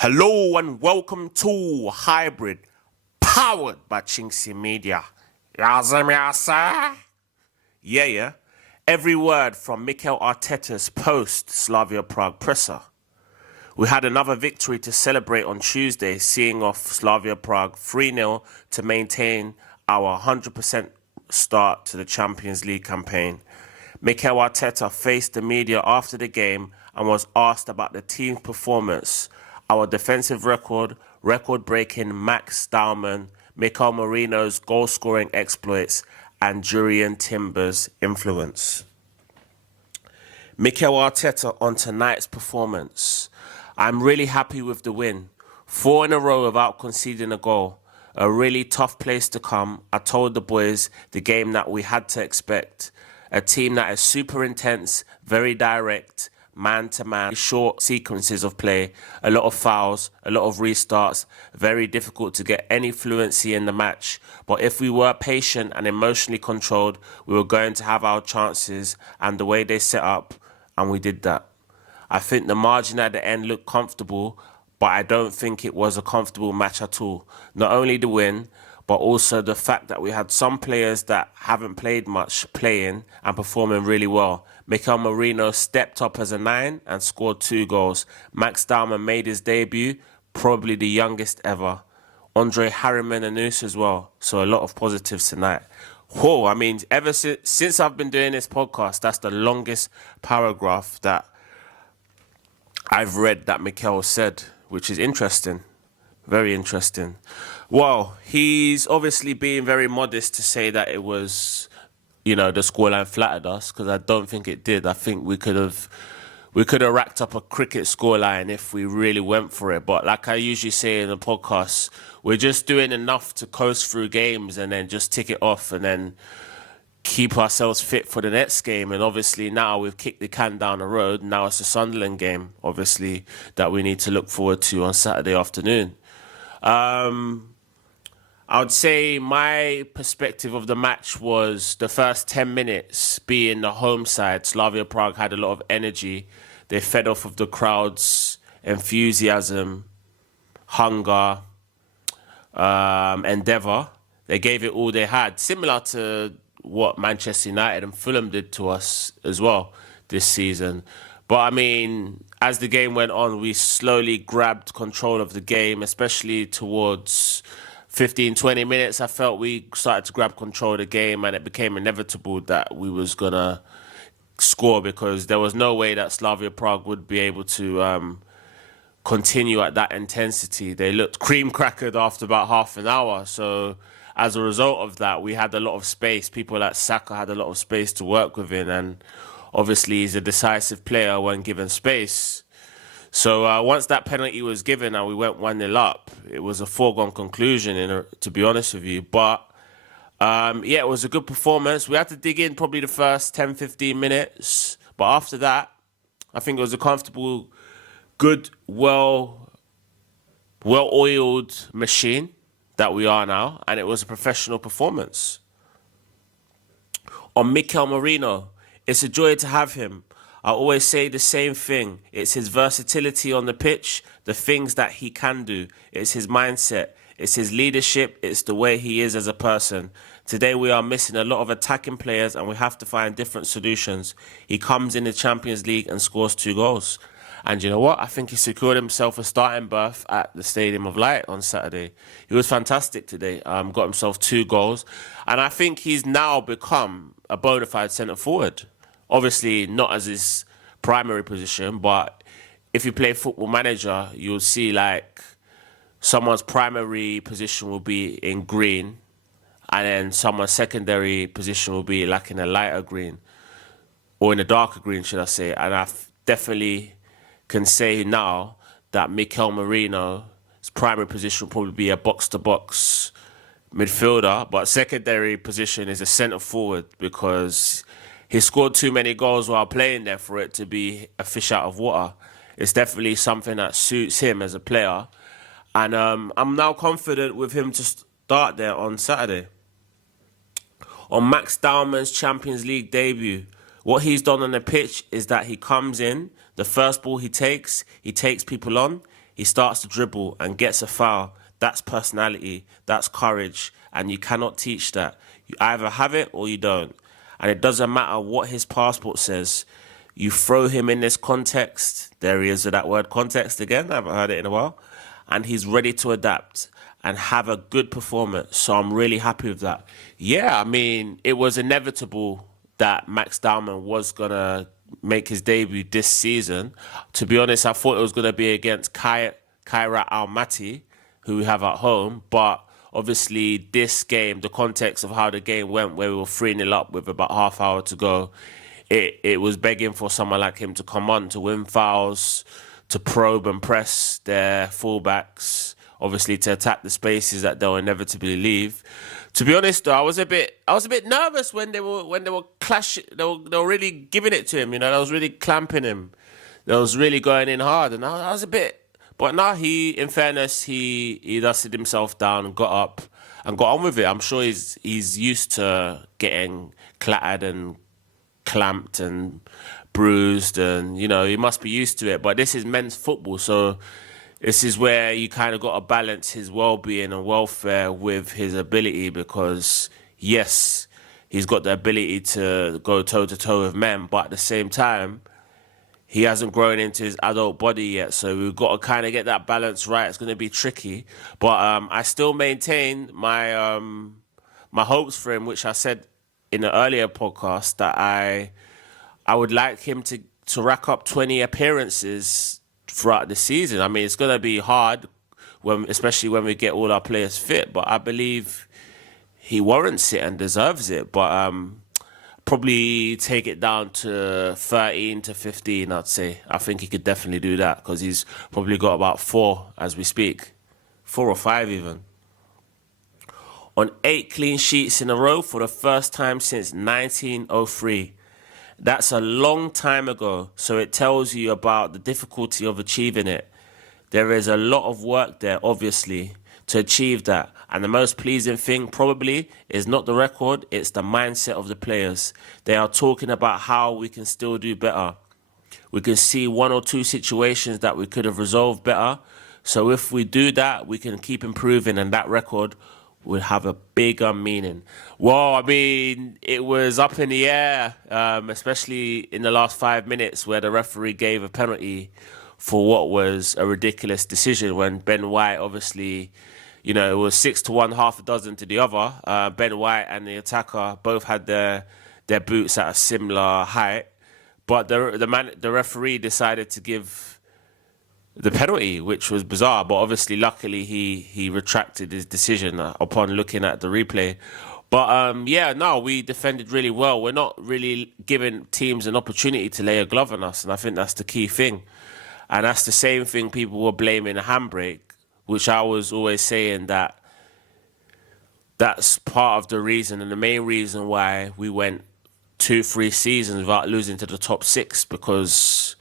Hello and welcome to Hybrid, powered by chinkseyMEDIA. Yeah. Every word from Mikel Arteta's post-Slavia Prague presser. We had another victory to celebrate on Tuesday, seeing off Slavia Prague 3-0 to maintain our 100% start to the Champions League campaign. Mikel Arteta faced the media after the game and was asked about the team's performance, our defensive record-breaking Max Dowman, Mikel Merino's goal-scoring exploits, and Jurrien Timber's influence. Mikel Arteta on tonight's performance. I'm really happy with the win. 4 in a row without conceding a goal. A really tough place to come. I told the boys the game that we had to expect. A team that is super intense, very direct, man-to-man, short sequences of play, a lot of fouls, a lot of restarts, very difficult to get any fluency in the match. But if we were patient and emotionally controlled, we were going to have our chances, and the way they set up, and we did that. I think the margin at the end looked comfortable, but I don't think it was a comfortable match at all. Not only the win, but also the fact that we had some players that haven't played much playing and performing really well. Mikel Merino stepped up as a 9 and scored 2 goals. Max Dowman made his debut, probably the youngest ever. Andre Harriman and Noose as well. So a lot of positives tonight. Whoa, I mean, ever since I've been doing this podcast, that's the longest paragraph that I've read that Mikel said, which is interesting. Very interesting. Well, he's obviously being very modest to say that it was, the scoreline flattered us, because I don't think it did. I think we could have racked up a cricket scoreline if we really went for it. But like I usually say in the podcast, we're just doing enough to coast through games and then just tick it off and then keep ourselves fit for the next game. And obviously now we've kicked the can down the road. Now it's the Sunderland game, obviously, that we need to look forward to on Saturday afternoon. I would say my perspective of the match was the first 10 minutes being the home side. Slavia Prague had a lot of energy. They fed off of the crowd's enthusiasm, hunger, endeavour. They gave it all they had, similar to what Manchester United and Fulham did to us as well this season. But I mean, as the game went on, we slowly grabbed control of the game, especially towards 15, 20 minutes. I felt we started to grab control of the game, and it became inevitable that we was going to score, because there was no way that Slavia Prague would be able to continue at that intensity. They looked cream-crackered after about half an hour. So as a result of that, we had a lot of space. People like Saka had a lot of space to work within, and obviously he's a decisive player when given space. So once that penalty was given and we went 1-0 up, it was a foregone conclusion, to be honest with you. But it was a good performance. We had to dig in probably the first 10, 15 minutes. But after that, I think it was a comfortable, good, well-oiled machine that we are now. And it was a professional performance. On Mikel Merino, it's a joy to have him. I always say the same thing. It's his versatility on the pitch, the things that he can do. It's his mindset. It's his leadership. It's the way he is as a person. Today we are missing a lot of attacking players, and we have to find different solutions. He comes in the Champions League and scores 2 goals. And you know what? I think he secured himself a starting berth at the Stadium of Light on Saturday. He was fantastic today. Got himself 2 goals. And I think he's now become a bona fide centre-forward. Obviously, not as his primary position, but if you play Football Manager, you'll see like someone's primary position will be in green, and then someone's secondary position will be like in a lighter green, or in a darker green, should I say. And I definitely can say now that Mikel Merino's primary position will probably be a box-to-box midfielder, but secondary position is a centre-forward, because he scored too many goals while playing there for it to be a fish out of water. It's definitely something that suits him as a player. And I'm now confident with him to start there on Saturday. On Max Dowman's Champions League debut, what he's done on the pitch is that he comes in, the first ball he takes people on, he starts to dribble and gets a foul. That's personality, that's courage, and you cannot teach that. You either have it or you don't. And it doesn't matter what his passport says. You throw him in this context, there he is with that word context again, I haven't heard it in a while, and he's ready to adapt and have a good performance. So I'm really happy with that. Yeah, I mean, it was inevitable that Max Dowman was going to make his debut this season. To be honest, I thought it was going to be against Kairat Almaty, who we have at home. But obviously, this game, the context of how the game went, where we were 3-0 up with about half hour to go, it was begging for someone like him to come on, to win fouls, to probe and press their fullbacks, obviously to attack the spaces that they'll inevitably leave. To be honest, though, I was a bit nervous when they were clashing. They were really giving it to him. You know, they was really clamping him. They was really going in hard, and I was a bit. But now in fairness, he dusted himself down and got up and got on with it. I'm sure he's used to getting clattered and clamped and bruised, and you know he must be used to it. But this is men's football, so this is where you kind of got to balance his well-being and welfare with his ability, because yes, he's got the ability to go toe-to-toe with men, but at the same time, he hasn't grown into his adult body yet. So we've got to kind of get that balance right. It's going to be tricky, but I still maintain my my hopes for him, which I said in the earlier podcast, that I would like him to rack up 20 appearances throughout the season. I mean, it's going to be hard, especially when we get all our players fit, but I believe he warrants it and deserves it. But probably take it down to 13 to 15, I'd say. I think he could definitely do that, because he's probably got about 4 as we speak. 4 or 5 even. On 8 clean sheets in a row for the first time since 1903. That's a long time ago, so it tells you about the difficulty of achieving it. There is a lot of work there, obviously, to achieve that. And the most pleasing thing probably is not the record, it's the mindset of the players. They are talking about how we can still do better. We can see 1 or 2 situations that we could have resolved better. So if we do that, we can keep improving, and that record would have a bigger meaning. Well, I mean, it was up in the air, especially in the last 5 minutes, where the referee gave a penalty for what was a ridiculous decision, when Ben White, obviously, you know, it was 6-1, half a dozen to the other. Ben White and the attacker both had their boots at a similar height, but the referee decided to give the penalty, which was bizarre. But obviously, luckily, he retracted his decision upon looking at the replay. But we defended really well. We're not really giving teams an opportunity to lay a glove on us, and I think that's the key thing. And that's the same thing people were blaming a handbrake, which I was always saying that's part of the reason, and the main reason why we went 2-3 seasons without losing to the top 6, because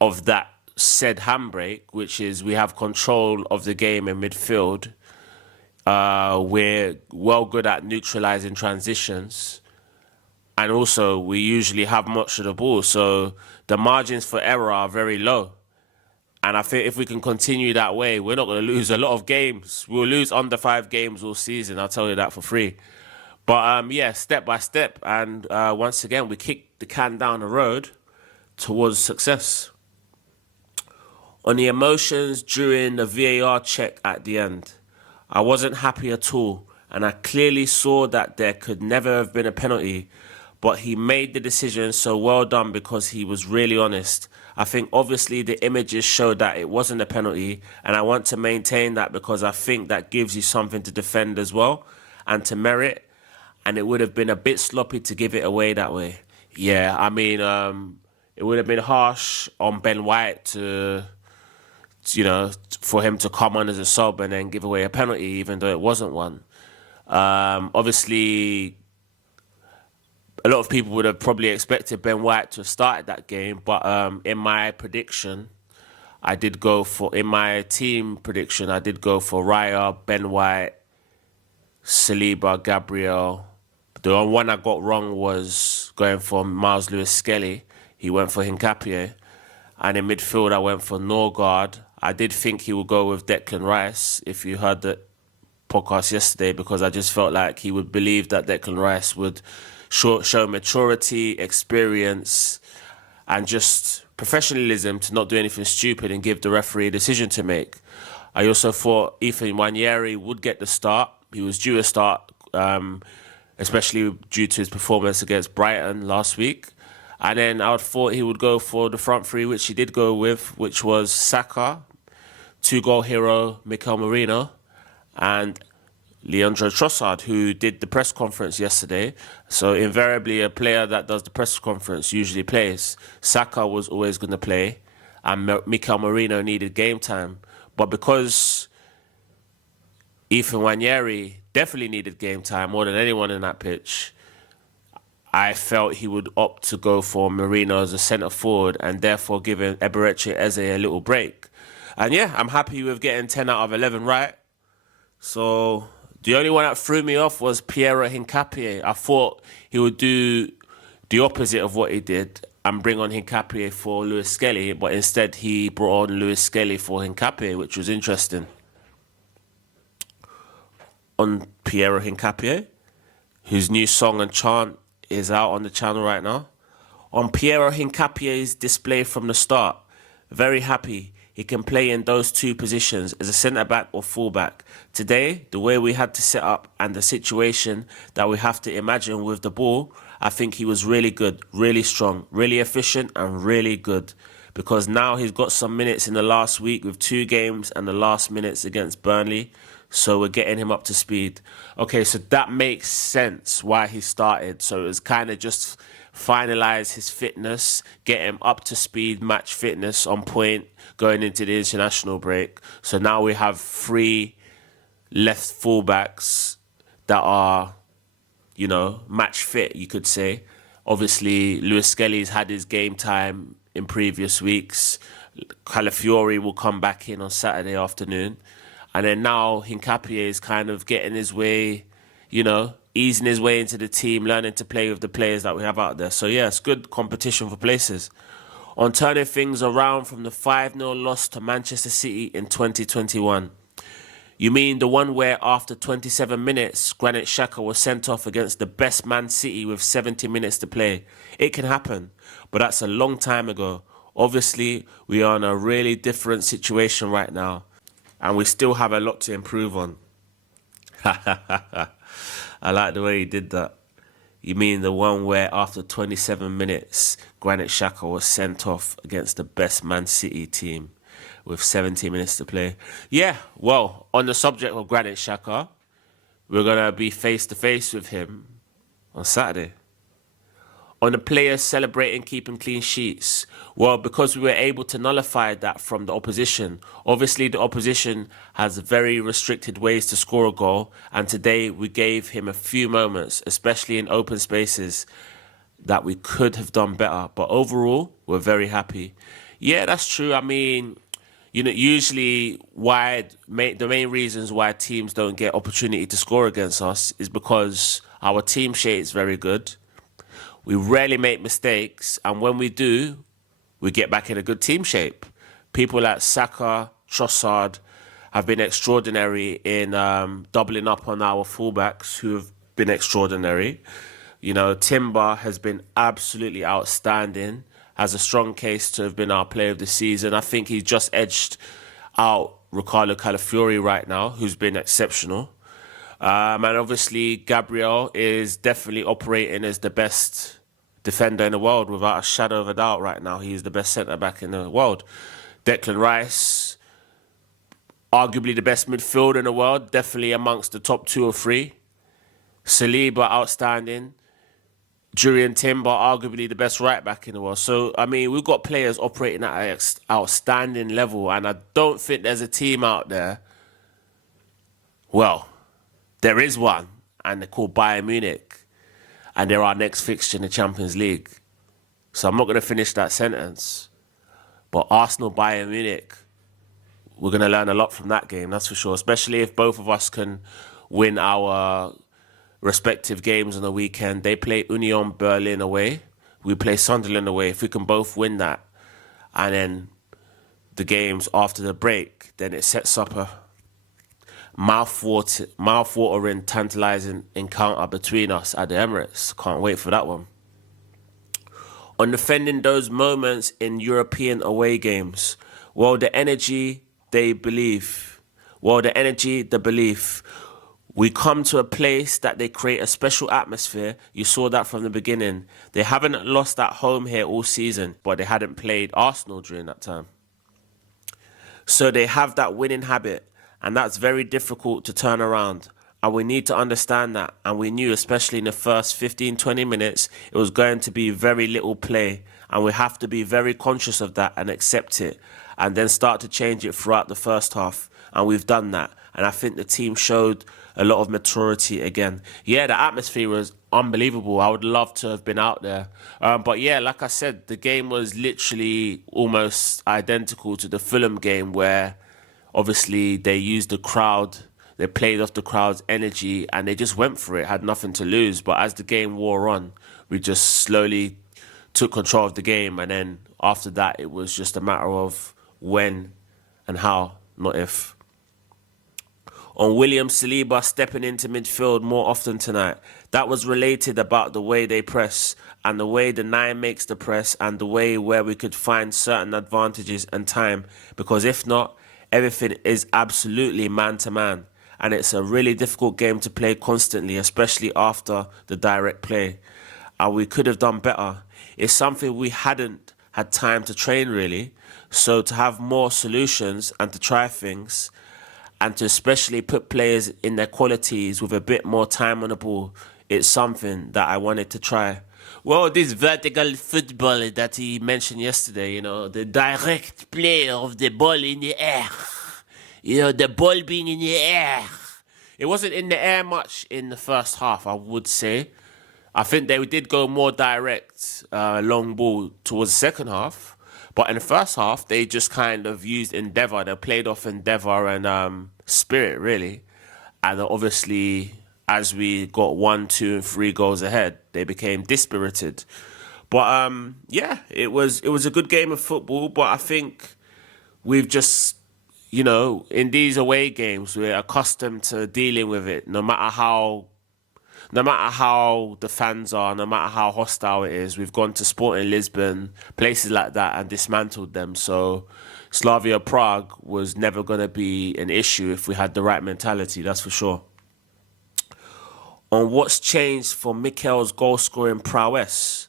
of that said handbrake, which is we have control of the game in midfield. We're well good at neutralising transitions, and also we usually have much of the ball, so the margins for error are very low. And I think if we can continue that way, we're not going to lose a lot of games. We'll lose under 5 games all season, I'll tell you that for free. But step by step, and once again, we kick the can down the road towards success. On the emotions during the VAR check at the end, I wasn't happy at all, and I clearly saw that there could never have been a penalty, but he made the decision, so well done, because he was really honest. I think obviously the images showed that it wasn't a penalty, and I want to maintain that, because I think that gives you something to defend as well and to merit, and it would have been a bit sloppy to give it away that way. Yeah, I mean, it would have been harsh on Ben White for him to come on as a sub and then give away a penalty, even though it wasn't one. Obviously, a lot of people would have probably expected Ben White to have started that game, but in my team prediction, I did go for Raya, Ben White, Saliba, Gabriel. The one I got wrong was going for Miles Lewis-Skelly. He went for Hincapie. And in midfield, I went for Norgard. I did think he would go with Declan Rice, if you heard the podcast yesterday, because I just felt like he would believe that Declan Rice would show maturity, experience, and just professionalism to not do anything stupid and give the referee a decision to make. I also thought Ethan Nwaneri would get the start. He was due a start, especially due to his performance against Brighton last week. And then I thought he would go for the front three, which he did go with, which was Saka, 2-goal hero Mikel Merino, and Leandro Trossard, who did the press conference yesterday. So invariably, a player that does the press conference usually plays. Saka was always going to play, and Mikel Merino needed game time. But because Ethan Nwaneri definitely needed game time more than anyone in that pitch, I felt he would opt to go for Merino as a centre forward and therefore giving Eberechi Eze a little break. And yeah, I'm happy with getting 10 out of 11 right. So the only one that threw me off was Piero Hincapie. I thought he would do the opposite of what he did and bring on Hincapie for Lewis Skelly, but instead he brought on Lewis Skelly for Hincapie, which was interesting. On Piero Hincapie, whose new song and chant is out on the channel right now. On Piero Hincapie's display from the start, very happy he can play in those two positions as a centre-back or full-back. Today, the way we had to set up and the situation that we have to imagine with the ball, I think he was really good, really strong, really efficient and really good. Because now he's got some minutes in the last week with 2 games and the last minutes against Burnley. So we're getting him up to speed. Okay, so that makes sense why he started. So it was kind of just finalise his fitness, get him up to speed, match fitness on point going into the international break. So now we have 3 left fullbacks that are, match fit, you could say. Obviously, Lewis Skelly's had his game time in previous weeks. Calafiori will come back in on Saturday afternoon. And then now Hincapie is kind of getting his way, easing his way into the team, learning to play with the players that we have out there. So yeah, it's good competition for places. On turning things around from the 5-0 loss to Manchester City in 2021. You mean the one where after 27 minutes, Granit Xhaka was sent off against the best Man City with 70 minutes to play? It can happen, but that's a long time ago. Obviously, we are in a really different situation right now, and we still have a lot to improve on. I like the way he did that. You mean the one where after 27 minutes, Granit Xhaka was sent off against the best Man City team with 70 minutes to play? Yeah, well, on the subject of Granit Xhaka, we're going to be face-to-face with him on Saturday. On the players celebrating keeping clean sheets, well, because we were able to nullify that from the opposition. Obviously, the opposition has very restricted ways to score a goal, and today we gave him a few moments, especially in open spaces, that we could have done better. But overall, we're very happy. Yeah, that's true. I mean, usually the main reasons why teams don't get opportunity to score against us is because our team shape is very good. We rarely make mistakes, and when we do, we get back in a good team shape. People like Saka, Trossard have been extraordinary in doubling up on our fullbacks who have been extraordinary. Timber has been absolutely outstanding, has a strong case to have been our player of the season. I think he's just edged out Ricardo Calafiori right now, who's been exceptional. And obviously, Gabriel is definitely operating as the best defender in the world without a shadow of a doubt right now. He's the best centre-back in the world. Declan Rice, arguably the best midfielder in the world, definitely amongst the top 2 or 3. Saliba, outstanding. Jurrien Timber, arguably the best right-back in the world. So, I mean, we've got players operating at an outstanding level, and I don't think there's a team out there. Well, there is one, and they're called Bayern Munich. And they're our next fixture in the Champions League. So I'm not going to finish that sentence. But Arsenal, Bayern Munich, we're going to learn a lot from that game, that's for sure. Especially if both of us can win our respective games on the weekend. They play Union Berlin away. We play Sunderland away. If we can both win that, and then the games after the break, then it sets up a mouth-watering, tantalising encounter between us at the Emirates. Can't wait for that one. On defending those moments in European away games, the energy, the belief. We come to a place that they create a special atmosphere. You saw that from the beginning. They haven't lost at home here all season, but they hadn't played Arsenal during that time. So they have that winning habit, and that's very difficult to turn around. And we need to understand that. And we knew, especially in the first 15, 20 minutes, it was going to be very little play. And we have to be very conscious of that and accept it. And then start to change it throughout the first half. And we've done that. And I think the team showed a lot of maturity again. Yeah, the atmosphere was unbelievable. I would love to have been out there. But yeah, like I said, the game was literally almost identical to the Fulham game, where obviously they used the crowd. They played off the crowd's energy and they just went for it, had nothing to lose. But as the game wore on, we just slowly took control of the game. And then after that, it was just a matter of when and how, not if. On William Saliba stepping into midfield more often tonight, that was related about the way they press and the way the 9 makes the press and the way where we could find certain advantages and time. Because if not, everything is absolutely man-to-man. And it's a really difficult game to play constantly, especially after the direct play. And we could have done better. It's something we hadn't had time to train, really. So to have more solutions and to try things, and to especially put players in their qualities with a bit more time on the ball, it's something that I wanted to try. Well, this vertical football that he mentioned yesterday, the direct play of the ball in the air. The ball being in the air. It wasn't in the air much in the first half, I would say. I think they did go more direct, long ball towards the second half. But in the first half, they just kind of used endeavour. They played off endeavour and spirit, really. And obviously, as we got 1, 2, and 3 goals ahead, they became dispirited. But yeah, it was a good game of football. But I think we've just, in these away games, we're accustomed to dealing with it. No matter how the fans are, no matter how hostile it is, we've gone to Sporting Lisbon, places like that, and dismantled them. So Slavia Prague was never going to be an issue if we had the right mentality, that's for sure. On what's changed for Mikel's goal-scoring prowess,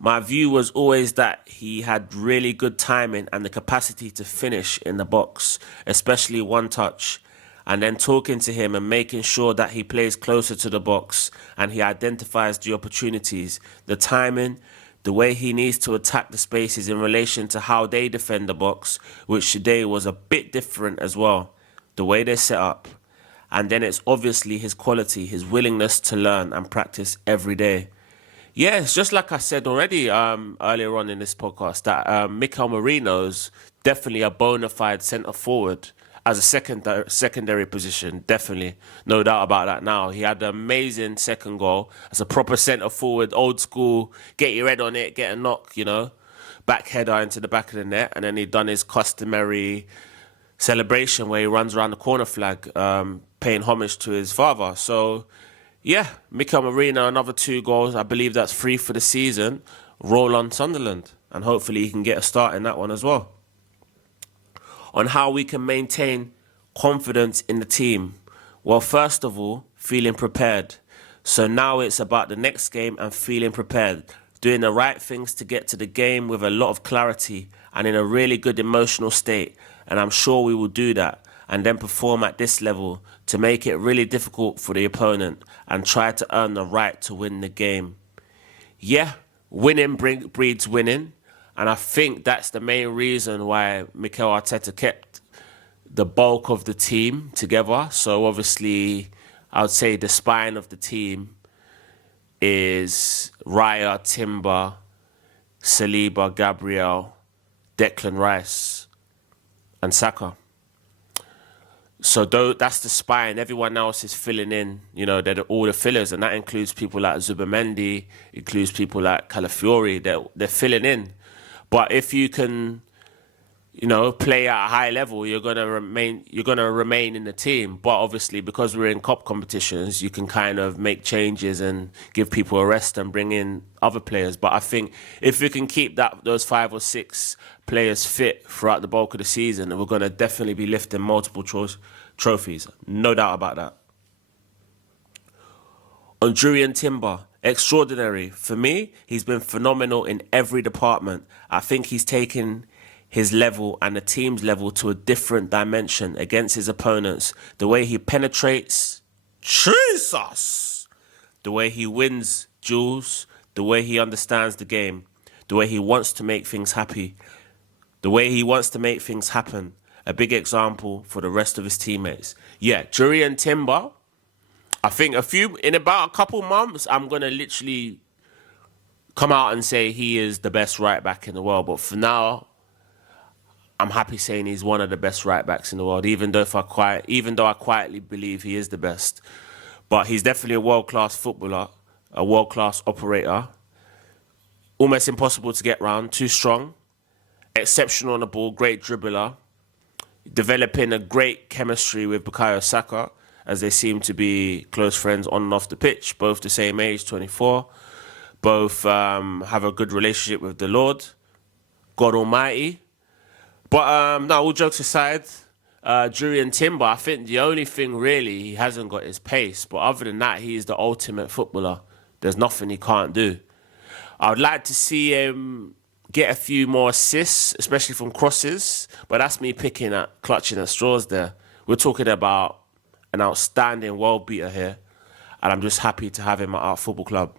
my view was always that he had really good timing and the capacity to finish in the box, especially one touch. And then talking to him and making sure that he plays closer to the box and he identifies the opportunities, the timing, the way he needs to attack the spaces in relation to how they defend the box, which today was a bit different as well, the way they set up. And then it's obviously his quality, his willingness to learn and practice every day. Yeah, it's just like I said already earlier on in this podcast, that Mikel Merino's definitely a bona fide centre forward. As a secondary position, definitely. No doubt about that now. He had an amazing second goal as a proper centre-forward, old school, get your head on it, get a knock, back header into the back of the net. And then he done his customary celebration where he runs around the corner flag, paying homage to his father. So, yeah, Mikel Merino, another 2 goals. I believe that's 3 for the season. Roll on Sunderland. And hopefully he can get a start in that one as well. On how we can maintain confidence in the team. Well, first of all, feeling prepared. So now it's about the next game and feeling prepared. Doing the right things to get to the game with a lot of clarity and in a really good emotional state. And I'm sure we will do that. And then perform at this level to make it really difficult for the opponent and try to earn the right to win the game. Yeah, winning breeds winning. And I think that's the main reason why Mikel Arteta kept the bulk of the team together. So obviously, I would say the spine of the team is Raya, Timber, Saliba, Gabriel, Declan Rice, and Saka. So that's the spine. Everyone else is filling in. They're all the fillers, and that includes people like Zubimendi, includes people like Calafiori. They're filling in. But if you can, play at a high level, you're gonna remain in the team. But obviously, because we're in cup competitions, you can kind of make changes and give people a rest and bring in other players. But I think if we can keep those 5 or 6 players fit throughout the bulk of the season, we're gonna definitely be lifting multiple trophies. No doubt about that. On Jurrien Timber, extraordinary. For me, he's been phenomenal in every department. I think he's taken his level and the team's level to a different dimension against his opponents. The way he penetrates, Jesus! The way he wins duels, the way he understands the game, the way he wants to make things happy, the way he wants to make things happen. A big example for the rest of his teammates. Yeah, Jurrien Timber, I think in about a couple months, I'm going to literally come out and say he is the best right back in the world. But for now, I'm happy saying he's one of the best right backs in the world, even though I quietly believe he is the best. But he's definitely a world-class footballer, a world-class operator. Almost impossible to get round, too strong, exceptional on the ball, great dribbler, developing a great chemistry with Bukayo Saka, as they seem to be close friends on and off the pitch, both the same age, 24. Both have a good relationship with the Lord, God Almighty. But no, all jokes aside, Jurrien Timber, I think the only thing really he hasn't got is pace. But other than that, he is the ultimate footballer. There's nothing he can't do. I would like to see him get a few more assists, especially from crosses. But that's me clutching at straws there. We're talking about an outstanding world beater here. And I'm just happy to have him at our football club.